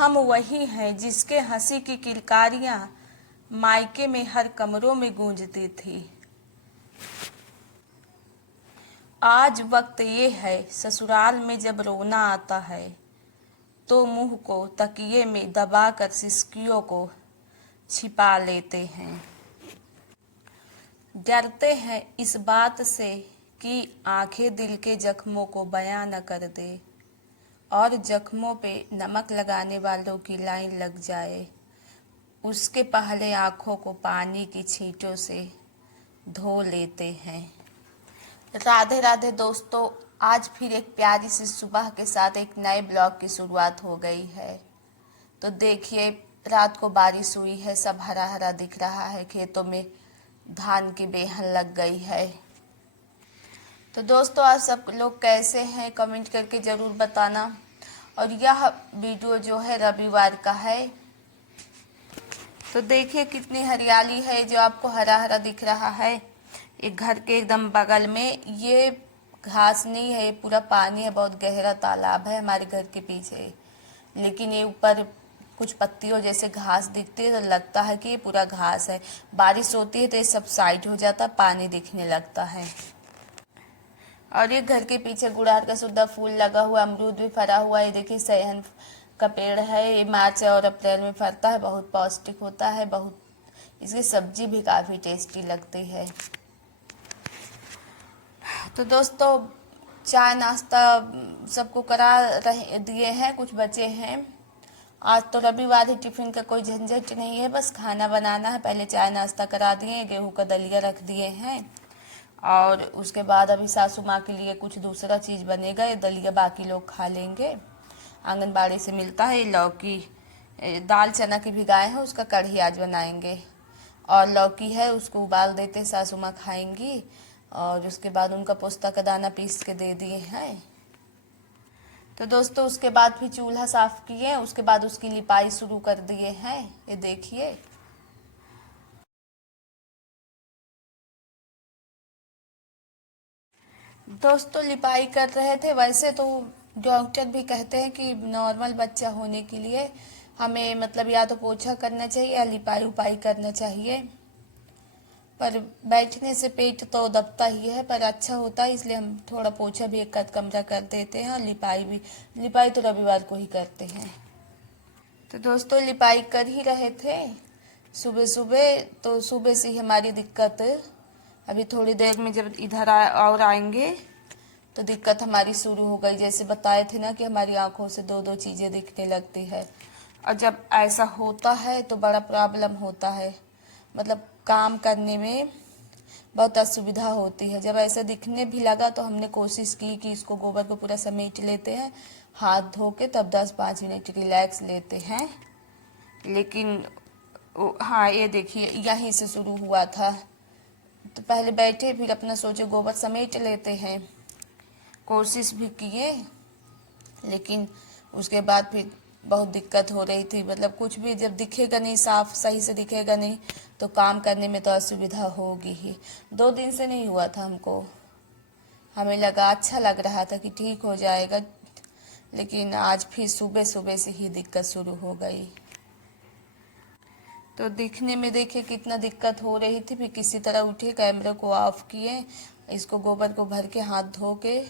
हम वही हैं जिसके हंसी की किलकारियां मायके में हर कमरों में गूंजती थी। आज वक्त ये है ससुराल में जब रोना आता है तो मुंह को तकिए में दबाकर सिसकियों को छिपा लेते हैं। डरते हैं इस बात से कि आंखें दिल के जख्मों को बयां न कर दे और जख्मों पे नमक लगाने वालों की लाइन लग जाए। उसके पहले आंखों को पानी की छींटों से धो लेते हैं। राधे राधे दोस्तों, आज फिर एक प्यारी सी सुबह के साथ एक नए ब्लॉग की शुरुआत हो गई है। तो देखिए, रात को बारिश हुई है, सब हरा हरा दिख रहा है, खेतों में धान की बेहन लग गई है। तो दोस्तों, आज सब लोग कैसे हैं कमेंट करके ज़रूर बताना। और यह वीडियो जो है रविवार का है। तो देखिए कितनी हरियाली है, जो आपको हरा हरा दिख रहा है। एक घर के एकदम बगल में ये घास नहीं है, ये पूरा पानी है, बहुत गहरा तालाब है हमारे घर के पीछे। लेकिन ये ऊपर कुछ पत्तियों जैसे घास दिखती है तो लगता है कि ये पूरा घास है। बारिश होती है तो ये सब साइड हो जाता है, पानी दिखने लगता है। और ये घर के पीछे गुड़हल का सुंदर फूल लगा हुआ, अमरूद भी फरा हुआ है। देखिए सहन का पेड़ है, ये मार्च और अप्रैल में फरता है, बहुत पौष्टिक होता है, बहुत इसकी सब्जी भी काफ़ी टेस्टी लगती है। तो दोस्तों, चाय नाश्ता सबको करा रहे दिए हैं, कुछ बचे हैं। आज तो रविवार है, टिफिन का कोई झंझट नहीं है, बस खाना बनाना है। पहले चाय नाश्ता करा दिए, गेहूं का दलिया रख दिए हैं और उसके बाद अभी सासू माँ के लिए कुछ दूसरा चीज़ बनेगा। ये दलिया बाकी लोग खा लेंगे, आंगनबाड़ी से मिलता है। लौकी दाल चना की भिगाए हैं, उसका कढ़ी आज बनाएंगे। और लौकी है, उसको उबाल देते, सासू माँ खाएंगी। और उसके बाद उनका पोस्ता का दाना पीस के दे दिए हैं। तो दोस्तों, उसके बाद फिर चूल्हा साफ किए, उसके बाद उसकी लिपाई शुरू कर दिए हैं। ये देखिए, दोस्तों लिपाई कर रहे थे। वैसे तो डॉक्टर भी कहते हैं कि नॉर्मल बच्चा होने के लिए हमें मतलब या तो पोछा करना चाहिए या लिपाई उपाई करना चाहिए। पर बैठने से पेट तो दबता ही है, पर अच्छा होता है, इसलिए हम थोड़ा पोछा भी एक आध कमरा कर देते हैं और लिपाई भी। लिपाई तो रविवार को ही करते हैं। तो दोस्तों, लिपाई कर ही रहे थे सुबह सुबह। तो सुबह से ही हमारी दिक्कत, अभी थोड़ी देर में जब इधर और आएंगे तो दिक्कत हमारी शुरू हो गई। जैसे बताए थे ना कि हमारी आंखों से दो दो चीज़ें दिखने लगती है। और जब ऐसा होता है तो बड़ा प्रॉब्लम होता है, मतलब काम करने में बहुत असुविधा होती है। जब ऐसा दिखने भी लगा तो हमने कोशिश की कि इसको गोबर को पूरा समेट लेते हैं, हाथ धो के तब 10-5 मिनट रिलैक्स लेते हैं। लेकिन हाँ, ये देखिए यहीं से शुरू हुआ था। तो पहले बैठे, फिर अपना सोचे गोबर समेट लेते हैं, कोशिश भी किए, लेकिन उसके बाद फिर बहुत दिक्कत हो रही थी। मतलब कुछ भी जब दिखेगा नहीं, साफ सही से दिखेगा नहीं, तो काम करने में तो असुविधा होगी ही। 2 दिन से नहीं हुआ था हमको, हमें लगा अच्छा लग रहा था कि ठीक हो जाएगा, लेकिन आज फिर सुबह सुबह से ही दिक्कत शुरू हो गई। तो दिखने में देखिए कितना दिक्कत हो रही थी। फिर किसी तरह उठे, कैमरे को ऑफ किए, इसको गोबर को भर के हाथ धो के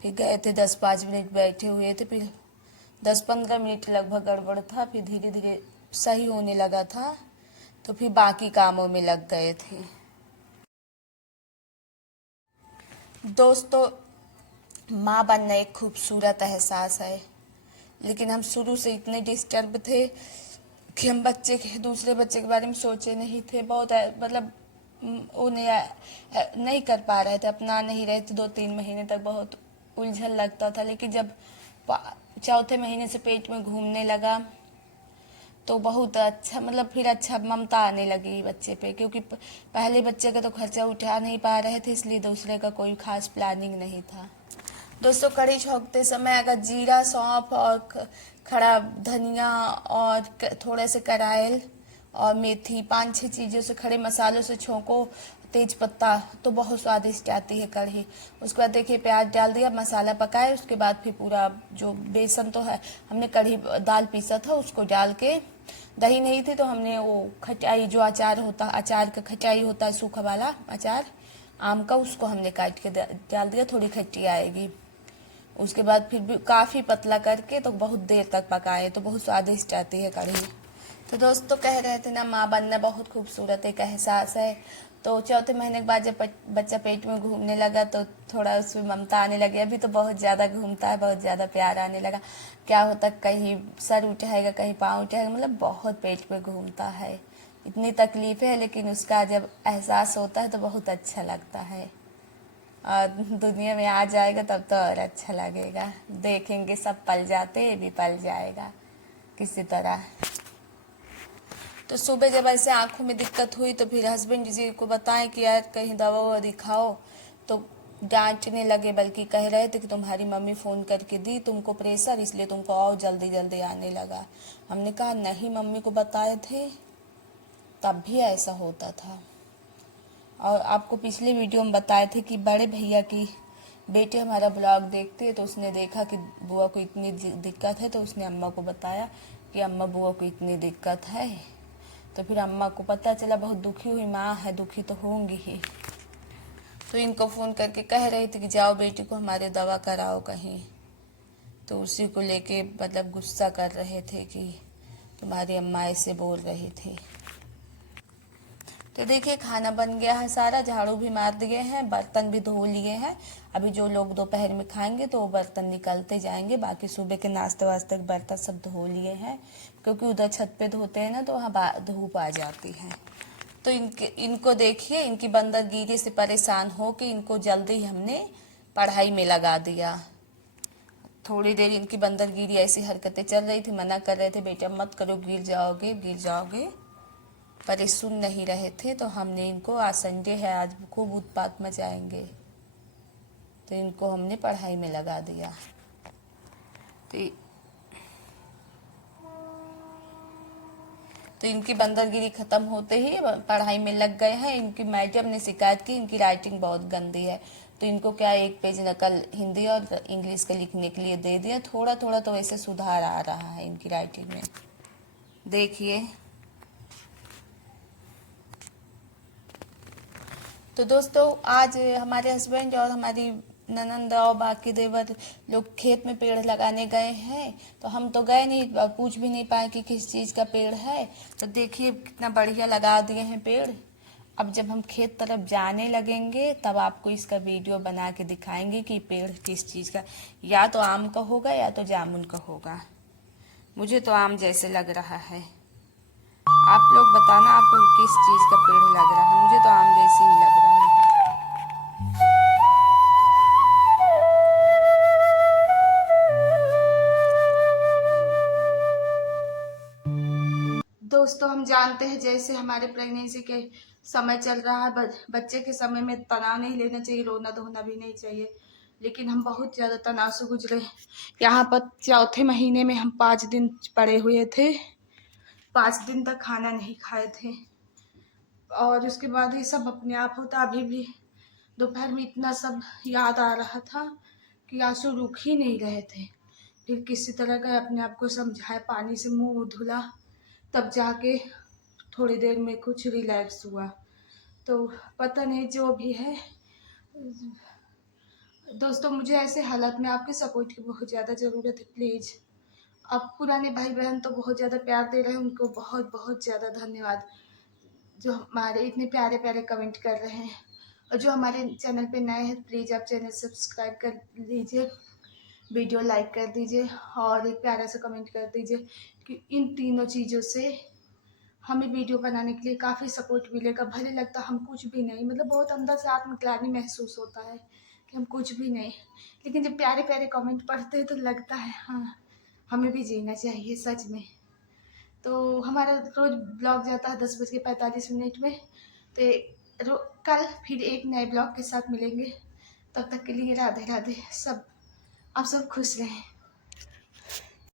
फिर गए थे। 10-5 मिनट बैठे हुए थे, फिर 10-15 मिनट लगभग गड़बड़ था, फिर धीरे धीरे सही होने लगा था, तो फिर बाकी कामों में लग गए थे। दोस्तों, माँ बनना एक खूबसूरत एहसास है, लेकिन हम शुरू से इतने डिस्टर्ब थे कि हम दूसरे बच्चे के बारे में सोचे नहीं थे। बहुत मतलब वो नहीं कर पा रहे थे, अपना नहीं रहे थे। 2-3 महीने तक बहुत उलझन लगता था, लेकिन जब 4थे महीने से पेट में घूमने लगा तो बहुत अच्छा, मतलब फिर अच्छा ममता आने लगी बच्चे पे। क्योंकि पहले बच्चे का तो खर्चा उठा नहीं पा रहे थे, इसलिए दूसरे का कोई खास प्लानिंग नहीं था। दोस्तों, कढ़ी छौंकते समय अगर जीरा, सौंफ और खड़ा धनिया और थोड़े से करायल और मेथी, 5-6 चीज़ों से, खड़े मसालों से छौंको तेज पत्ता, तो बहुत स्वादिष्ट आती है कढ़ी। उसके बाद देखिए प्याज डाल दिया, मसाला पकाए, उसके बाद फिर पूरा जो बेसन तो है, हमने कढ़ी दाल पीसा था उसको डाल के, दही नहीं थी तो हमने वो खटाई जो अचार होता, अचार का खटाई होता है सूखा वाला अचार आम का, उसको हमने काट के डाल दिया, थोड़ी खट्टी आएगी। उसके बाद फिर भी काफ़ी पतला करके तो बहुत देर तक पकाए, तो बहुत स्वादिष्ट आती है कढ़ी। तो दोस्तों कह रहे थे ना, माँ बनना बहुत खूबसूरत एक एहसास है। तो चौथे महीने के बाद जब बच्चा पेट में घूमने लगा तो थोड़ा उसमें ममता आने लगी। अभी तो बहुत ज़्यादा घूमता है, बहुत ज़्यादा प्यार आने लगा। क्या होता, कहीं सर उठाएगा, कहीं पाँव उठाएगा, मतलब बहुत पेट में घूमता है। इतनी तकलीफ़ें है, लेकिन उसका जब एहसास होता है तो बहुत अच्छा लगता है। और दुनिया में आ जाएगा तब तो और अच्छा लगेगा। देखेंगे सब पल जाते, ये भी पल जाएगा किसी तरह। तो सुबह जब ऐसे आंखों में दिक्कत हुई तो फिर हस्बैंड जी को बताएं कि यार कहीं दवा ववा दिखाओ, तो डांटने लगे, बल्कि कह रहे थे कि तुम्हारी मम्मी फ़ोन करके दी तुमको प्रेशर, इसलिए तुमको और जल्दी जल्दी आने लगा। हमने कहा नहीं, मम्मी को बताए थे तब भी ऐसा होता था। और आपको पिछले वीडियो में बताए थे कि बड़े भैया की बेटे हमारा ब्लॉग देखते तो उसने देखा कि बुआ को इतनी दिक्कत है, तो उसने अम्मा को बताया कि अम्मा बुआ को इतनी दिक्कत है। तो फिर अम्मा को पता चला, बहुत दुखी हुई, माँ है दुखी तो होंगी ही। तो इनको फ़ोन करके कह रही थी कि जाओ बेटी को हमारे दवा कराओ कहीं। तो उसी को लेके मतलब गुस्सा कर रहे थे कि तुम्हारी अम्मा ऐसे बोल रही थी। तो देखिए खाना बन गया है सारा, झाड़ू भी मार दिए हैं, बर्तन भी धो लिए हैं। अभी जो लोग दोपहर में खाएंगे तो वो बर्तन निकलते जाएंगे, बाकी सुबह के नाश्ते वास्ते के बर्तन सब धो लिए हैं, क्योंकि उधर छत पे धोते हैं ना तो वहाँ धूप आ जाती है। तो इनको देखिए, इनकी बंदरगिरी से परेशान हो कि इनको जल्दी हमने पढ़ाई में लगा दिया। थोड़ी देर इनकी बंदरगिरी ऐसी हरकतें चल रही थी, मना कर रहे थे बेटा मत करो, गिर जाओगे गिर जाओगे, पर ये सुन नहीं रहे थे। तो हमने इनको, आज संडे है, आज खूब उत्पात मचाएंगे, तो इनको हमने पढ़ाई में लगा दिया। तो इनकी बंदरगिरी ख़त्म होते ही पढ़ाई में लग गए हैं। इनकी मैडम ने शिकायत की इनकी राइटिंग बहुत गंदी है, तो इनको क्या एक पेज नकल हिंदी और इंग्लिश का लिखने के लिए दे दिया। थोड़ा थोड़ा तो वैसे सुधार आ रहा है इनकी राइटिंग में, देखिए। तो दोस्तों आज हमारे हस्बैंड और हमारी ननंद और बाकी देवर लोग खेत में पेड़ लगाने गए हैं। तो हम तो गए नहीं, पूछ भी नहीं पाए कि किस चीज़ का पेड़ है। तो देखिए कितना बढ़िया लगा दिए हैं पेड़। अब जब हम खेत तरफ जाने लगेंगे तब आपको इसका वीडियो बना के दिखाएंगे कि पेड़ किस चीज़ का, या तो आम का होगा या तो जामुन का होगा। मुझे तो आम जैसे लग रहा है, आप लोग बताना आपको किस चीज़ का पेड़ लग रहा है। मुझे तो आम जैसे ही लग रहा है। दोस्तों हम जानते हैं जैसे हमारे प्रेगनेंसी के समय चल रहा है, बच्चे के समय में तनाव नहीं लेना चाहिए, रोना धोना भी नहीं चाहिए, लेकिन हम बहुत ज़्यादा तनाव से गुजरे। यहाँ पर चौथे महीने में हम 5 दिन पड़े हुए थे, 5 दिन तक खाना नहीं खाए थे, और उसके बाद ये सब अपने आप होता। अभी भी दोपहर में इतना सब याद आ रहा था कि आंसू रुक ही नहीं रहे थे। फिर किसी तरह का अपने आप को समझाए, पानी से मुंह धुला, तब जाके थोड़ी देर में कुछ रिलैक्स हुआ। तो पता नहीं जो भी है दोस्तों, मुझे ऐसे हालत में आपके सपोर्ट की बहुत ज़्यादा ज़रूरत है। प्लीज़, आप पुराने भाई बहन तो बहुत ज़्यादा प्यार दे रहे हैं, उनको बहुत बहुत ज़्यादा धन्यवाद, जो हमारे इतने प्यारे प्यारे कमेंट कर रहे हैं। और जो हमारे चैनल पे नए हैं प्लीज़ आप चैनल सब्सक्राइब कर लीजिए, वीडियो लाइक कर दीजिए और एक प्यारा सा कमेंट कर दीजिए कि इन तीनों चीज़ों से हमें वीडियो बनाने के लिए काफ़ी सपोर्ट मिलेगा। भले लगता हम कुछ भी नहीं, मतलब बहुत अंदर से आत्मग्लानि महसूस होता है कि हम कुछ भी नहीं, लेकिन जब प्यारे प्यारे कमेंट पढ़ते हैं तो लगता है हाँ हमें भी जीना चाहिए सच में। तो हमारा रोज़ ब्लॉग जाता है 10:45 में, तो कल फिर एक नए ब्लॉग के साथ मिलेंगे। तब तक के लिए राधे राधे। सब आप सब खुश रहें।